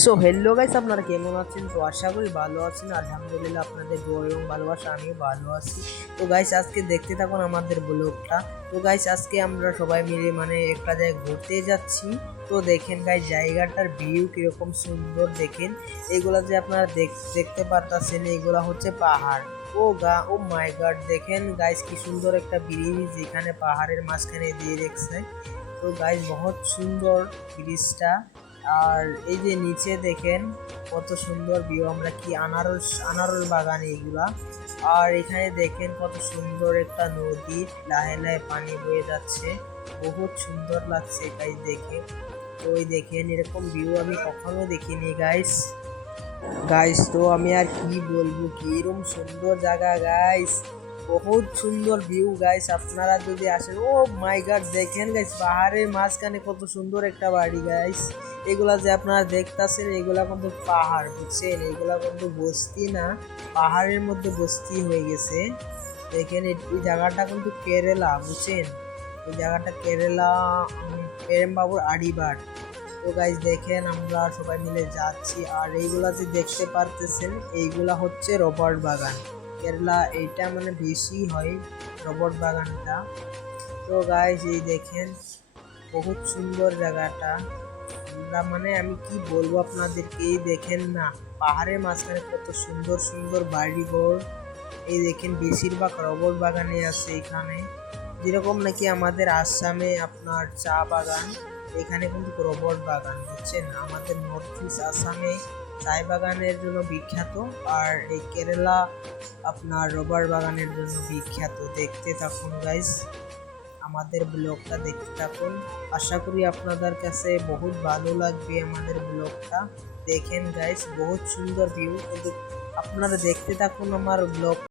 So hello guys, আপনারা কেমন আছেন? তো আশা করি ভালো আছেন। আলহামদুলিল্লাহ, আপনাদের দোয়া এবং ভালোবাসা আমিও ভালো আছি। তো গাইস, আজকে দেখতে থাকুন আমাদের ব্লগটা। তো গাইস, আজকে আমরা সবাই মিলে একটা জায়গায় ঘুরতে যাচ্ছি। তো দেখেন গাইস, জায়গাটার ভিউ কিরকম সুন্দর দেখেন। এগুলা যে আপনারা দেখতে পারতাছেন, এগুলা হচ্ছে পাহাড়। ও মাই গড, দেখেন গাইস কি সুন্দর একটা ব্রিজ এখানে পাহাড়ের মাঝখানে দিয়ে রেখেছে। তো গাইস বহুত সুন্দর ব্রিজটা। আর এই যে নিচে দেখেন কত সুন্দর ভিউ, আমরা কি আনারস আনারস বাগান এগুলা। আর এখানে দেখেন কত সুন্দর একটা নদী, লাহে লাহে পানি বয়ে যাচ্ছে, বহুত সুন্দর লাগছে গাইস দেখে। তো ওই দেখেন এরকম ভিউ আমি কখনো দেখিনি গাইস। তো আমি আর কি বলবো, কি এরকম সুন্দর জায়গা গাইস, বহুত সুন্দর ভিউ গাইস। আপনারা যদি আসেন, ও মাই গড দেখেন গাইস, পাহাড়ের মাঝখানে কত সুন্দর একটা বাড়ি গাইস। এগুলা যে আপনারা দেখতাছেন, এগুলা কিন্তু পাহাড়, বুঝছেন? এগুলা কিন্তু বস্তি না, পাহাড়ের মধ্যে বস্তি হয়ে গেছে। দেখেন এই জায়গাটা কিন্তু কেরালা, বুঝছেন? এই জায়গাটা কেরালা, পেরেমবাবুর আড়িবার। তো গাইজ দেখেন আমরা সবাই মিলে যাচ্ছি, আর এইগুলা যে দেখতে পারতেছেন এইগুলা হচ্ছে রবার্ট বাগান। কেরালা এইটা বেশি হয় রবার্ট বাগানটা। তো গাইজ এই দেখেন বহুত সুন্দর জায়গাটা। আমরা আমি কি বলবো আপনাদেরকে, এই দেখেন না, পাহাড়ের মাঝখানে কত সুন্দর সুন্দর বাড়ি ঘর। এই দেখেন বেশিরভাগ রবার্ট বাগানে আছে এখানে, যেরকম নাকি আমাদের আসামে আপনার চা বাগান, এখানে কিন্তু রবার্ট বাগান, বুঝছেন? আমাদের নর্থ ইস্ট আসামে চায় বাগানের জন্য বিখ্যাত, আর এই কেরালা আপনার রবার্ট বাগানের জন্য বিখ্যাত। দেখতে থাকুন গাইস, আমাদের ব্লগটা দেখতে থাকুন। আশা করি আপনাদের কাছে বহুত ভালো লাগবে আমাদের ব্লগটা। দেখেন গাইস বহুত সুন্দর ভিউ, কিন্তু আপনারা দেখতে থাকুন আমার ব্লগ।